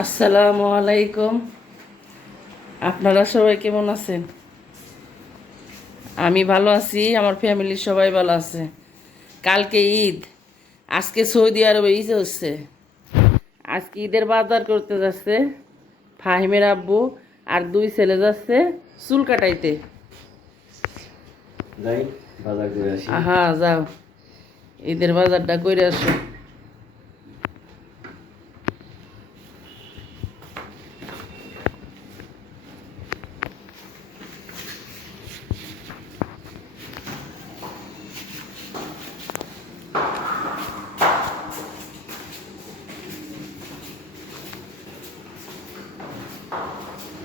আসসালামু আলাইকুম। আপনারা সবাই কেমন আছেন? আমি ভালো আছি আমার ফ্যামিলির সবাই ভালো আছে। কালকে ঈদ আজকে সৌদি আরবে ঈদ হচ্ছে। আজকে ঈদের বাজার করতে যাচ্ছে ফাহিমের আব্বু আর দুই ছেলে যাচ্ছে চুল কাটাইতে। আহা যাও। ঈদের বাজারটা করে আসো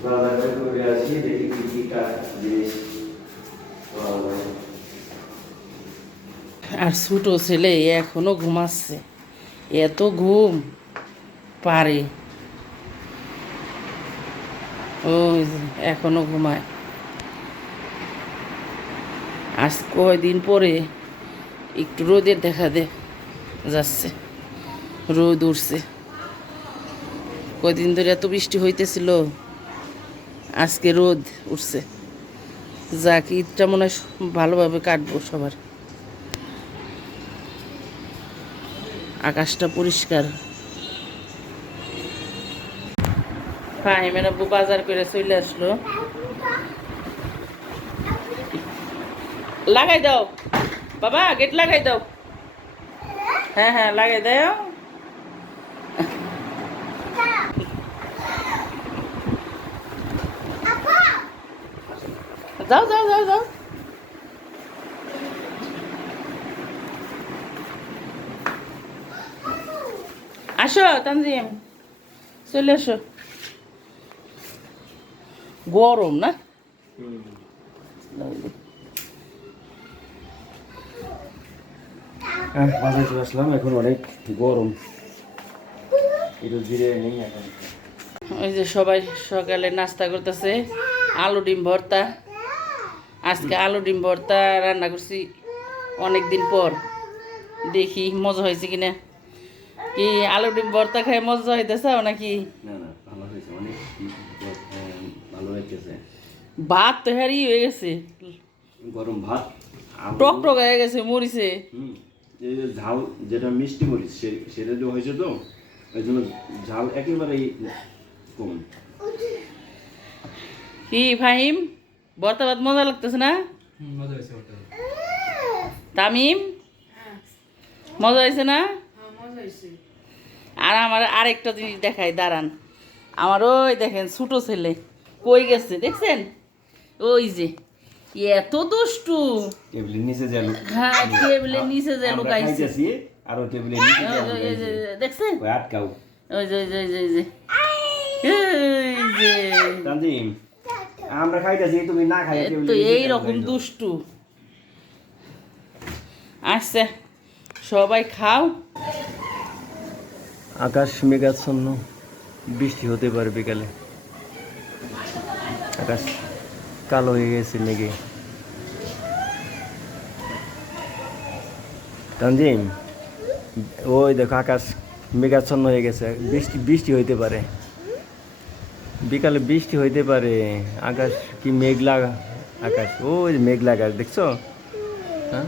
বাজার করে আসি দেখি কি কি কাজ জিনিস পাওয়া যায়। আর ছোটো ছেলে এখনও ঘুমাচ্ছে। এত ঘুম। পারে। ওই যে, এখনও ঘুমায়। আজ কয়দিন পরে একটু রোদের দেখা দে যাচ্ছে। রোদ উঠছে। কয়দিন ধরে এত বৃষ্টি হইতেছিল। আজকে রোদ উঠছে। যাক ঈদটা মনে হয় ভালোভাবে কাটবো সবার। আকাশটা পরিষ্কার। বাজার করে চলে আসলো। লাগাই দাও। বাবা গেট লাগাই দাও। হ্যাঁ হ্যাঁ লাগাই দাও। যাও যাও যাও যাও। আসো তানজিম। চলে আসো। গরম না? আহ, বাজারে চলে আসলাম এখন অনেক গরম। একটু ধীরে নেই এখন। ওই যে সবাই সকালে নাস্তা করতেছে আলু ডিম ভর্তা। আজকে আলু ডিম ভর্তা রান্না করছি অনেক দিন পর। দেখি মজা হয়েছে কিনা। কি আলু ডিম ভর্তা খাই মজা হইতেছে নাকি? না না ভালো হয়েছে অনেক ভালো হয়েছে ভাত তো হারিয়ে হয়ে গেছে। গরম ভাত টক টক হয়ে গেছে মরিছে। এই যে ঝাল যেটা মিষ্টি মরিচ সেটা যে হয়েছে তো ওই জন্য ঝাল একেবারেই কম। কি ফাহিম? ভর্তা ভাত মজা লাগতেছে না? তামিম? মজা হয়েছে না? আর আমার আরেকটা জিনিস দেখাই দাঁড়ান। আমার ওই দেখেন ছোট ছেলে কই গেছে দেখছেন? ওই যে এত দুষ্টু। টেবিলের নিচে যে হ্যাঁ টেবিলের নিচে যে লুকাইছে। আর ওই টেবিলের নিচে। দেখছেন? আটকাও। ওই যে ওই যে ওই যে ওই যে। এই তানজিম আমরা খাইতেছি তুমি না খাই তো এইরকম দুষ্টু। আচ্ছা সবাই খাও। আকাশ মেঘাচ্ছন্ন, বৃষ্টি হতে পারে বিকালে। আকাশ কালো হয়ে গেছে মেঘে। তানজিম, ওই দেখো আকাশ মেঘাচ্ছন্ন হয়ে গেছে, বৃষ্টি বৃষ্টি হইতে পারে। বিকালে বৃষ্টি হইতে পারে, আকাশ কি মেঘলা আকাশ? ওই মেঘলা আকাশ, দেখছ? হ্যাঁ?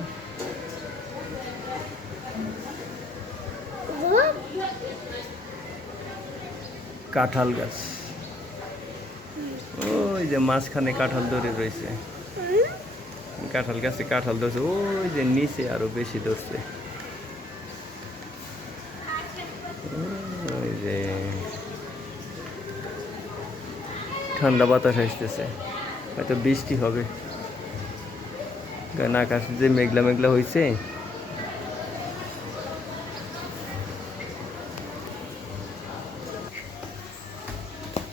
কাঁঠাল গাছ। ওই যে মাঝখানে কাঁঠাল ধরে রয়েছে। কাঁঠাল গাছে কাঁঠাল ধরছে, ওই যে নিচে আরও বেশি ধরছে। ওই যে ঠান্ডা বাতাস আসতেছে, হয়তো বৃষ্টি হবে। কারণ আকাশ যে মেঘলা মেঘলা হয়েছে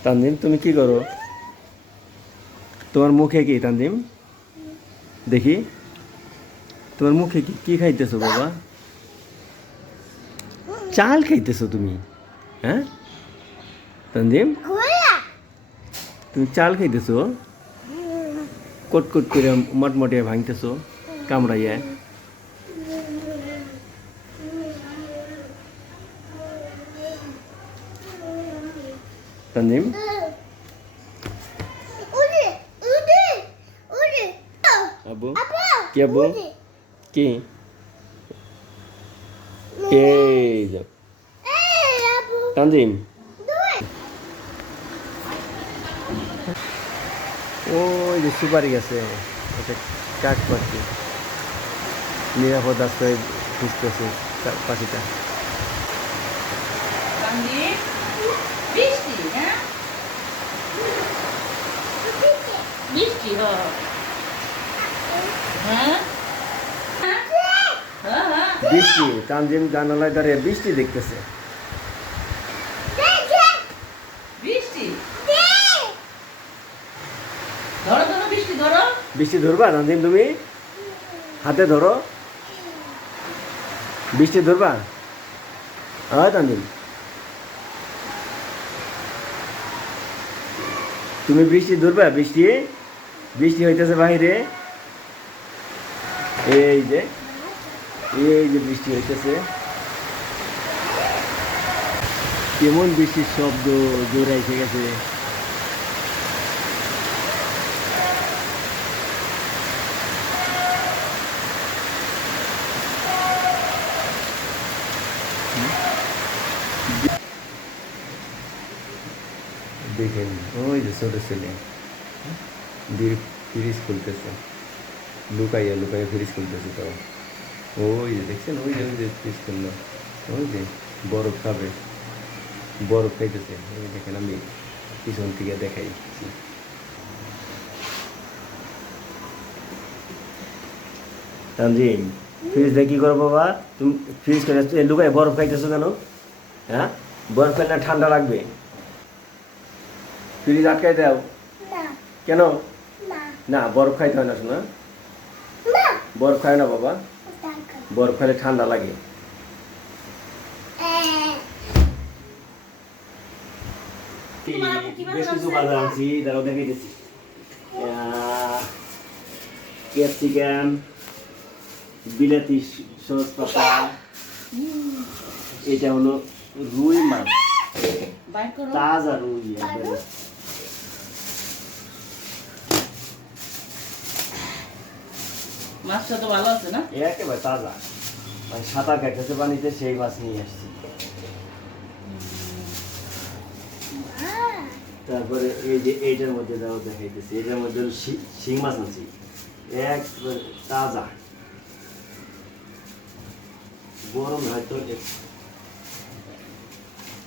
তানজিম তুমি কি করো? তোমার মুখে কি তানজিম? দেখি। তোমার মুখে কি কি খাইতেছো বাবা? চাল খাইতেছো তুমি হ্যাঁ? তানজিম? তুমি চাল খাইতেছো? কট কট করে মটমটিয়া ভাঙতেছো কামড়াইয়া। তানজিম আব্বু কি আব্বু কি এই তানজিম ওই যে সুপারি গাছে এটা কাক পাখি নিরাপদ আশ্রয় খুঁজতেছে পাখিটা তানজিম বৃষ্টি হ্যাঁ হ্যাঁ? হ্যাঁ হ্যাঁ। বৃষ্টি তানজিম জানালায় দাঁড়িয়ে বৃষ্টি দেখতেছে। বৃষ্টি? ধরো ধরো বৃষ্টি ধরো। বৃষ্টি ধরবা তানজিম তুমি? হাতে ধরো। বৃষ্টি ধরবা? হয় তানজিম। তুমি বৃষ্টি ধরবা বৃষ্টি? বৃষ্টি হইতেছে বাইরে। এই যে এই যে বৃষ্টি হইতেছে। কেমন বৃষ্টির শব্দ জোরে এসে গেছে। দেখেন, ওই যে ছোট ছেলে। ফ্রিজ খুলতেছে। লুকাইয়া লুকাইয়া ফ্রিজ খুলতেছে তো ওই যে দেখছেন ওই যে ওই যে ফ্রিজ খুললো। ওই যে বরফ খাবে। বরফ খাইতেছে। ওই দেখেন আমি পিছন থেকে দেখাই। তানজিম ফ্রিজ দিয়ে কী করো বাবা? তুমি ফ্রিজ করে লুকাই বরফ খাইতেছো কেন? হ্যাঁ? বরফ খাইলে ঠান্ডা লাগবে। ফ্রিজ আটকাই দাও। কেন? না বরফ খাইতে হয় না শোনা। বরফ খায় না বাবা? বরফ খাইলে ঠান্ডা লাগে। বেশ কিছু বাজার আনছি তারাও দেখে গেছি ক্যাপসিকাম বিলাতি সস পাতা। এটা হলো রুই মাছ। বাইর করো। তাজা রুই একবারে মাছটা তো ভালো আছে না? একেবারে তাজা। মানে সাঁতার পানিতে সেই মাছ নিয়ে আসছি। তারপরে এই যে এইটার মধ্যে দাও দেখাইতেছি। মধ্যে শিং মাছ আনছি একবারে তাজা। গরম হয়তো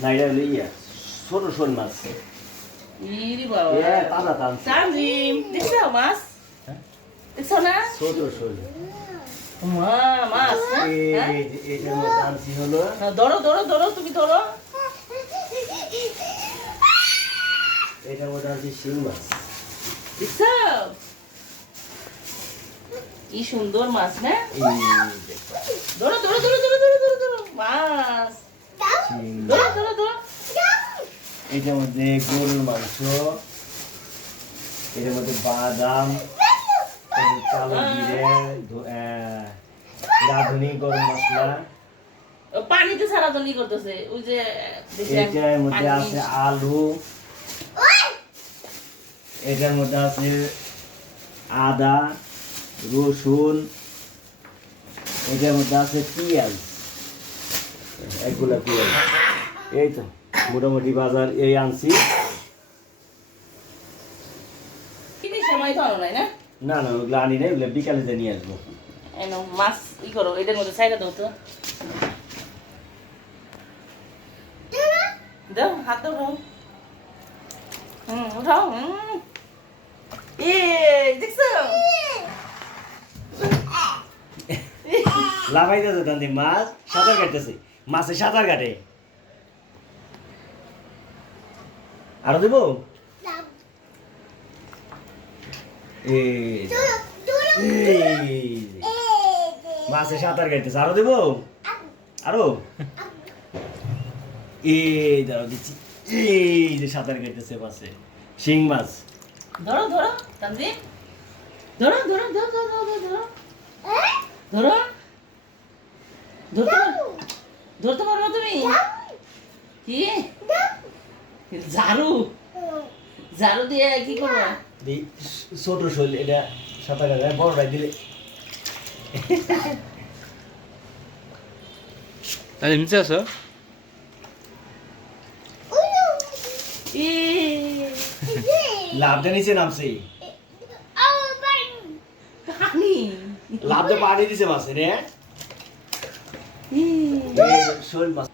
না এটা হলো ইয়া ছোট শোল মাছ। তাজা দেখছ মাছ? ছোট মা মাছ হ্যাঁ? এই যে এটার মধ্যে আনছি হলো। ধরো ধরো ধরো তুমি ধরো। এটার মধ্যে আনছি শিং মাছ দেখছ কি সুন্দর মাছ না? ধরো ধরো ধরো ধরো ধরো ধরো ধরো মাছ। ধরো ধরো ধরো। এটার মধ্যে গরুর মাংস। এটার মধ্যে বাদাম। কালো জিরে রাঁধুনি গরম মশলা। পানিতে সারা জনি করতেছে। ওই যে এটার মধ্যে আছে আলু। এটার মধ্যে আছে আদা রসুন। এটার মধ্যে আছে পেঁয়াজ। একগুলা পেঁয়াজ। এই তো মোটামুটি বাজার এই আনছি কিনি সময় তো আনো নাই না না ওগুলো আনি নাই ওগুলো বিকালে দিয়ে নিয়ে আসব। এনো মাছ ই করো এটার মধ্যে সাইডে দাও তো। দাও হাত হুম উঠাও হুম। এ দেখছ? লাফাইতেছে তান্দি মাছ সাঁতার কাটতেছে। মাছে সাঁতার কাটে। আরও দেবো এই যে, এই যে। মাছে সাঁতার কাটতেছে। আরও দেবো? আরও? এই দাঁড়াও দিচ্ছি। এই যে সাঁতার কাটতেছে মাছে শিং মাছ। ধরো ধরো তানজিম ধরো ধরো ধরো ধরো ধরো ধরো ধরো। ধরতে পারব তুমি? কি? ঝাড়ু ঝাড়ু দিয়ে কি করবা? এই ছোট শৈল এটা সাঁতার কাটা বড়টাই দিলে। তাহলে নিচে আসো। লাভটা নিচে নামছে। লাভটা পানি দিছে মাছে রে। ই। শৈল মাছ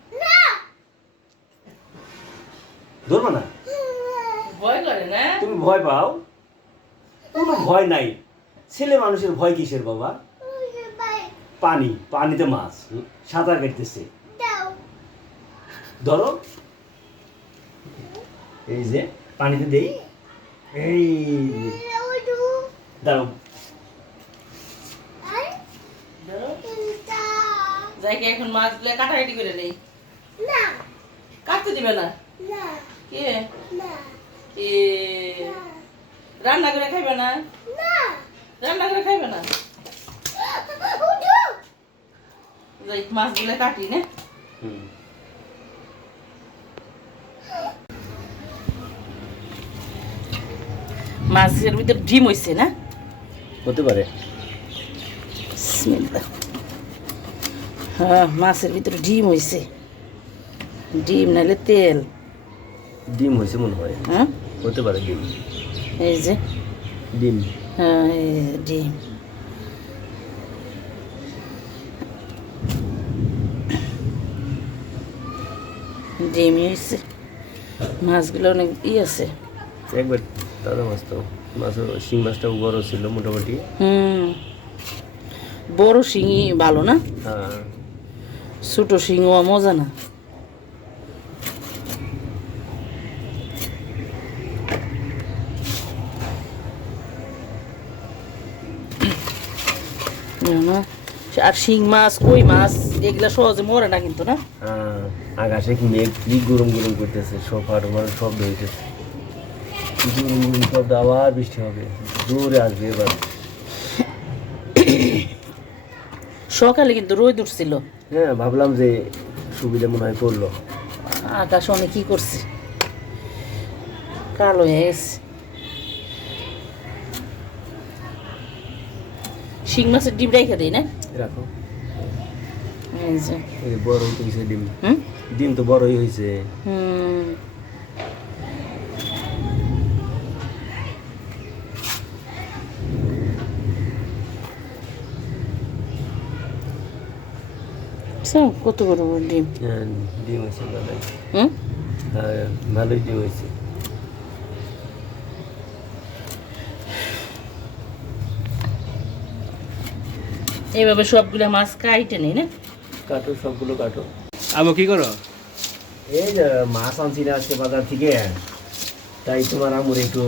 ধরবো না। তুমি ভয় পাও? কোনো ভয় নাই। ছেলে মানুষের ভয় কিসের বাবা? পানি পানিতে মাছ সাঁতার কাটতেছে। ধরো। এই যে পানিতে দেই। এই যে। দাঁড়াও। যাই কি এখন মাছগুলো কাটাকাটি করে নেই? না। কাটতে দিবে না? কে? এ রান্না করে খাইবে না? রান্না করে খাইবে না? যাই মাছগুলো কাটি না। মাছের ভিতর ডিম হইছে না? হতে পারে। হ্যাঁ মাছের ভিতরে ডিম হইছে। ডিম নাহলে তেল। ডিম হয়েছে মনে হয়। হ্যাঁ? হতে পারে ডিম। এই যে। ডিম। হ্যাঁ ডিম। ডিম হয়েছে মাছগুলো অনেক ই আছে। একবার তাজা মাছ তো। মাছ শিং মাছটাও বড় ছিল মোটামুটি। হুম। বড় শিঙি ভালো না? হ্যাঁ। ছোট শিঙও মজা না। আর শিং মাছ কই মাছ এগুলা সহজে মরে না কিন্তু না? হ্যাঁ, আকাশে মেঘ? কি গরম গরম করতেছে সব হাট মানে শব্দ হইতেছে গরম গরম শব্দ আবার বৃষ্টি হবে। জোরে আসবে এবার। সকালে কিন্তু রোদ উঠছিল। হ্যাঁ ভাবলাম যে সুবিধা মনে হয় পড়ল। আকাশ অনেক কি করছে? কালো হয়ে গেছে। শিং মাছের ডিম রেখে দেয় না রাখো এই যে এই যে বড় হইতে গেছে ডিম হুম ডিম তো বড়ই হয়েছে হুম So, কত বড় বড় ডিম হ্যাঁ ডিম হয়েছে ভালোই হুম হ্যাঁ ভালোই ডিম হয়েছে এইভাবে সবগুলো মাছ কাইটে নেই না? কাটো সবগুলো কাটো। আবু কি করো? এই যে মাছ আনছি না আজকে বাজার থেকে তাই তোমার আমুর একটু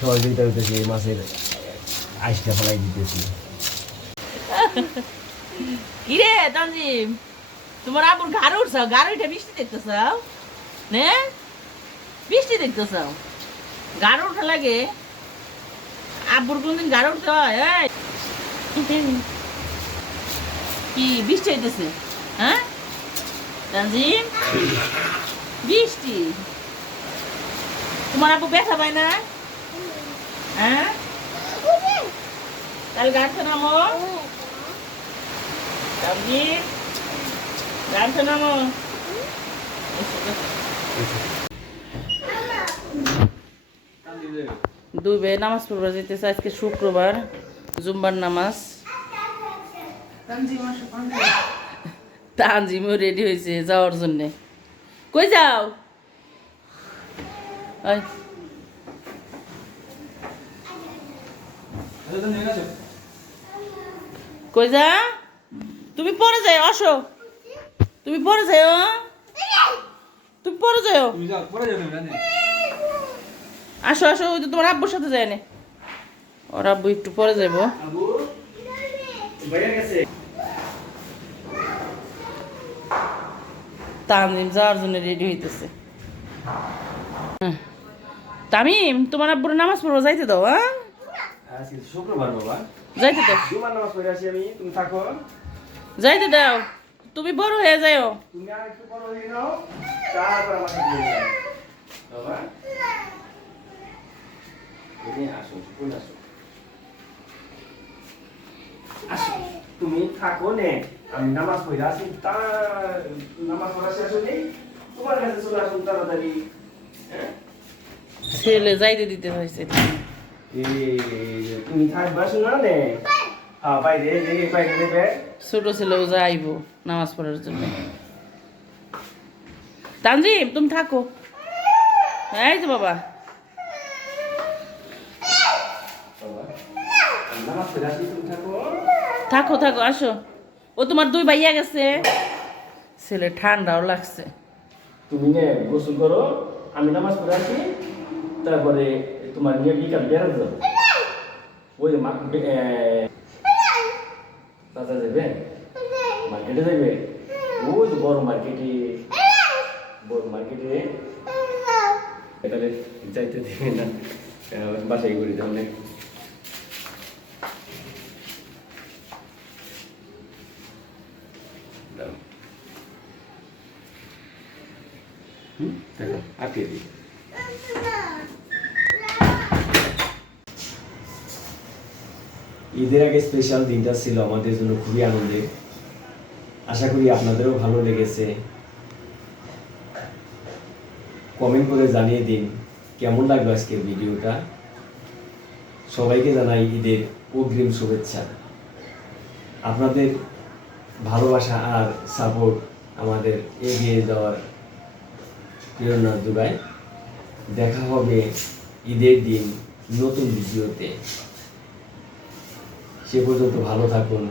সহযোগিতা করতেছি মাছের আইসটা ফেলাই দিতেছি। কিরে তানজিম তোমার আবুর গাড়ি উঠছ গাড়ি উঠে বৃষ্টি দেখতেছ নে? বৃষ্টি দেখতেছ গাড়ি উঠা লাগে। আব্বুর কোনদিন গাড়ি উঠতে হয়? এই? কি বৃষ্টি হইতেছে? হ্যাঁ? তানজিম? বৃষ্টি? তোমার আব্বু ব্যথা পায় না? হ্যাঁ? তাহলে গাড়িতে নামো তানজিম? গাড়িতে নামো দুই ভাই নামাজ পড়বা যেতেছে আজকে শুক্রবার জুম্বার নামাজ। তানজিমও রেডি হয়েছে যাওয়ার জন্যে। কই যাও? কই যা? তুমি পরে যাই আসো। তুমি পরে যাও তুমি পরে যাও। আসো আসো, ওই তো তোমার আব্বুর সাথে যায় না। ওর আব্বু একটু পরে যাব তামিম যাওয়ার জন্য রেডি হইতেছে। তামিম তোমার আব্বুর নামাজ পড়ব যাইতে দাও হ্যাঁ? হ্যাঁ শুক্রবার বাবা। যাইতে দাও। জুমার নামাজ পড়ে আসি আমি তুমি থাকো। যাইতে দাও। তুমি বড় হয়ে যাও। তুমি আর একটু বড় হয়ে তারপর আমাকে বাবা। তুমি থাকো নে আমি নামাজ পড়ে আসি তা নামাজ পড়া শেষ হলে তোমার কাছে চলে আসুন তাড়াতাড়ি ছেলে যাইতে দিতে হয়েছে তুমি থাকবা শোনা নে বাইরে বাইরে দেবে ছোট ছেলেও যাইব নামাজ পড়ার জন্য তানজিম তুমি থাকো এই তো বাবা থাকো থাকো আসো ও তোমার দুই ভাইয়া গেছে। ছেলে ঠান্ডাও লাগছে। তুমি নে গোসল করো আমি নামাজ পড়ে আসি তারপরে তোমার নিয়ে বিকাল বেড়াতে যাব। ওই মা- বাজার যাবে মার্কেটে যাবে ওই তো বড় মার্কেটে। বড় মার্কেটে। তাহলে যাইতে দেবে না। বাসায় করি তাহলে দাও। হুম দেখো আটকে দিই ঈদের আগে স্পেশাল দিনটা ছিল, আমাদের জন্য খুবই আনন্দের। আশা করি আপনাদেরও ভালো লেগেছে। কমেন্ট করে জানিয়ে দিন, কেমন লাগল আজকের ভিডিওটা সবাইকে জানাই ঈদের অগ্রিম শুভেচ্ছা। আপনাদের ভালোবাসা আর সাপোর্ট আমাদের এগিয়ে যাওয়ার প্রেরণা যোগায়। দেখা হবে ঈদের দিন নতুন ভিডিওতে সে পর্যন্ত ভালো থাকুন।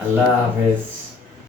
আল্লাহ হাফেজ।